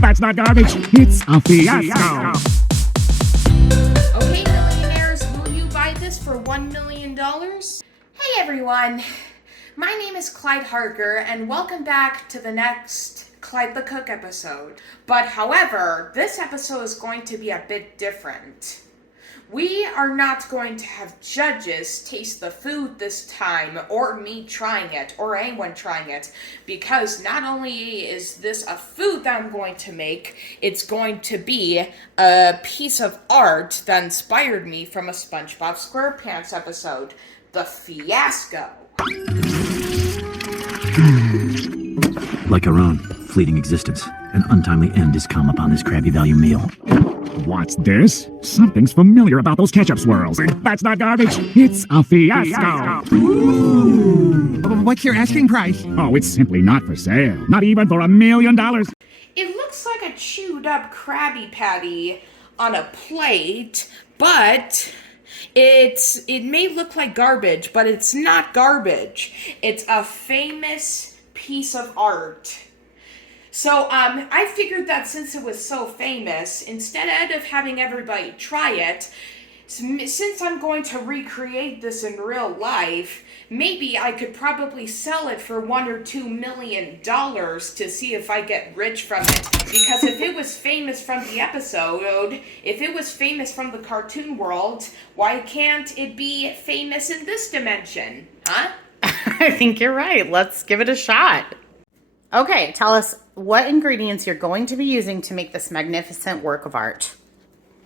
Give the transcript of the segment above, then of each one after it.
That's not garbage, it's a fiasco. Okay, millionaires, will you buy this for $1 million? Hey everyone, my name is Clyde Harker, and welcome back to the next Clyde the Cook episode. But however, this episode is going to be a bit different. We are not going to have judges taste the food this time, or me trying it, or anyone trying it, because not only is this a food that I'm going to make, it's going to be a piece of art that inspired me from a Spongebob Squarepants episode, the Fiasco. Like our own fleeting existence, an untimely end has come upon this krabby value meal. What's this? Something's familiar about those ketchup swirls. That's not garbage, it's a fiasco. What's your asking price? Oh, it's simply not for sale. Not even for $1 million. It looks like a chewed up Krabby Patty on a plate, but it may look like garbage, but it's not garbage. It's a famous piece of art. So, I figured that since it was so famous, instead of having everybody try it, since I'm going to recreate this in real life, maybe I could probably sell it for $1 or $2 million to see if I get rich from it. Because if it was famous from the episode, if it was famous from the cartoon world, why can't it be famous in this dimension? Huh? I think you're right. Let's give it a shot. Okay, tell us what ingredients you're going to be using to make this magnificent work of art.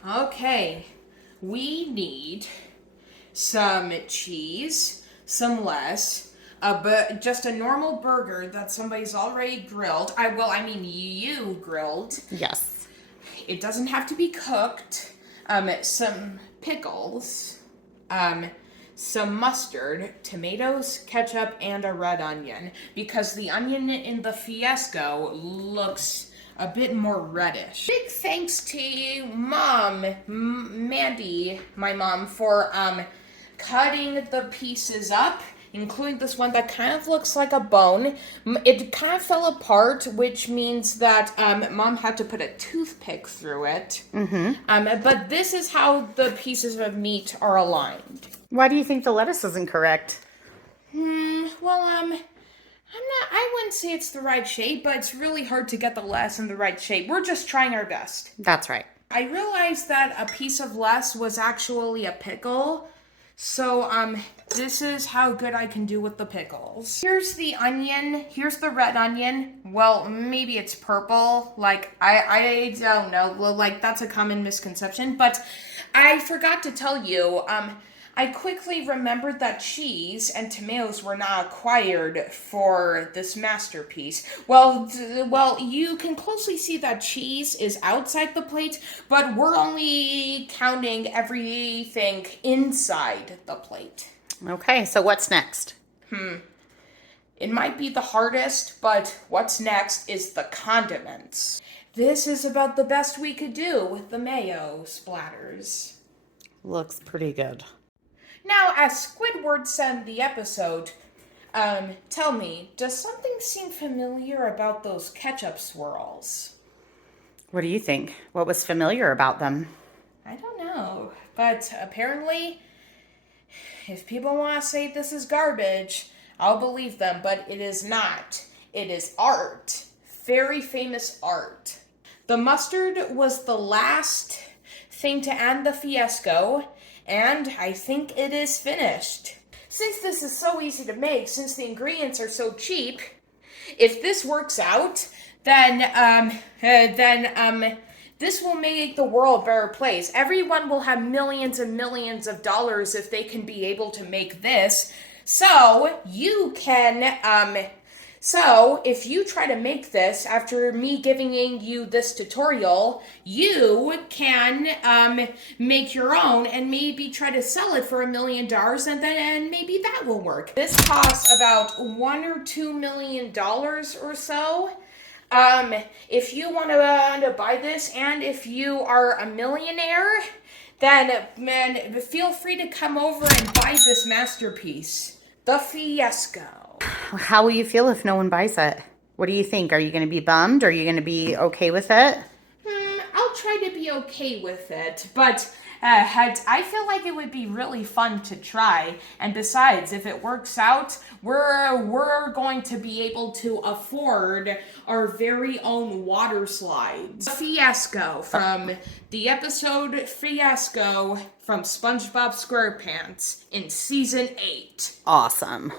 Okay, we need some cheese, some less, but just a normal burger that somebody's already grilled. You grilled. Yes. It doesn't have to be cooked. Some pickles, some mustard, tomatoes, ketchup, and a red onion, because the onion in the Fiasco looks a bit more reddish. Big thanks to you, Mom, Mandy, my mom, for cutting the pieces up, including this one that kind of looks like a bone. It kind of fell apart, which means that Mom had to put a toothpick through it. But this is how the pieces of meat are aligned. Why do you think the lettuce isn't correct? I wouldn't say it's the right shape, but it's really hard to get the lettuce in the right shape. We're just trying our best. That's right. I realized that a piece of lettuce was actually a pickle, so, this is how good I can do with the pickles. Here's the onion. Here's the red onion. Well, maybe it's purple. I don't know. Well, that's a common misconception. But I forgot to tell you, I quickly remembered that cheese and tomatoes were not acquired for this masterpiece. Well, you can closely see that cheese is outside the plate, but we're only counting everything inside the plate. Okay, so what's next? It might be the hardest, but what's next is the condiments. This is about the best we could do with the mayo splatters. Looks pretty good. Now, as Squidward said in the episode, tell me, does something seem familiar about those ketchup swirls? What do you think? What was familiar about them? I don't know, but apparently, if people want to say this is garbage, I'll believe them, but it is not. It is art. Very famous art. The mustard was the last thing to end the Fiasco, and I think it is finished. Since this is so easy to make, since the ingredients are so cheap, if this works out, then this will make the world a better place. Everyone will have millions and millions of dollars if they can be able to make this. So you can, if you try to make this after me giving you this tutorial, you can make your own and maybe try to sell it for $1 million, and maybe that will work. This costs about $1 or $2 million or so. If you want to buy this, and if you are a millionaire, then feel free to come over and buy this masterpiece, the Fiasco. How will you feel if no one buys it? What do you think? Are you going to be bummed? Are you going to be okay with it? I'll try to be okay with it, but I feel like it would be really fun to try. And besides, if it works out, we're going to be able to afford our very own water slides. Fiasco from the episode Fiasco from Spongebob Squarepants in season 8. Awesome.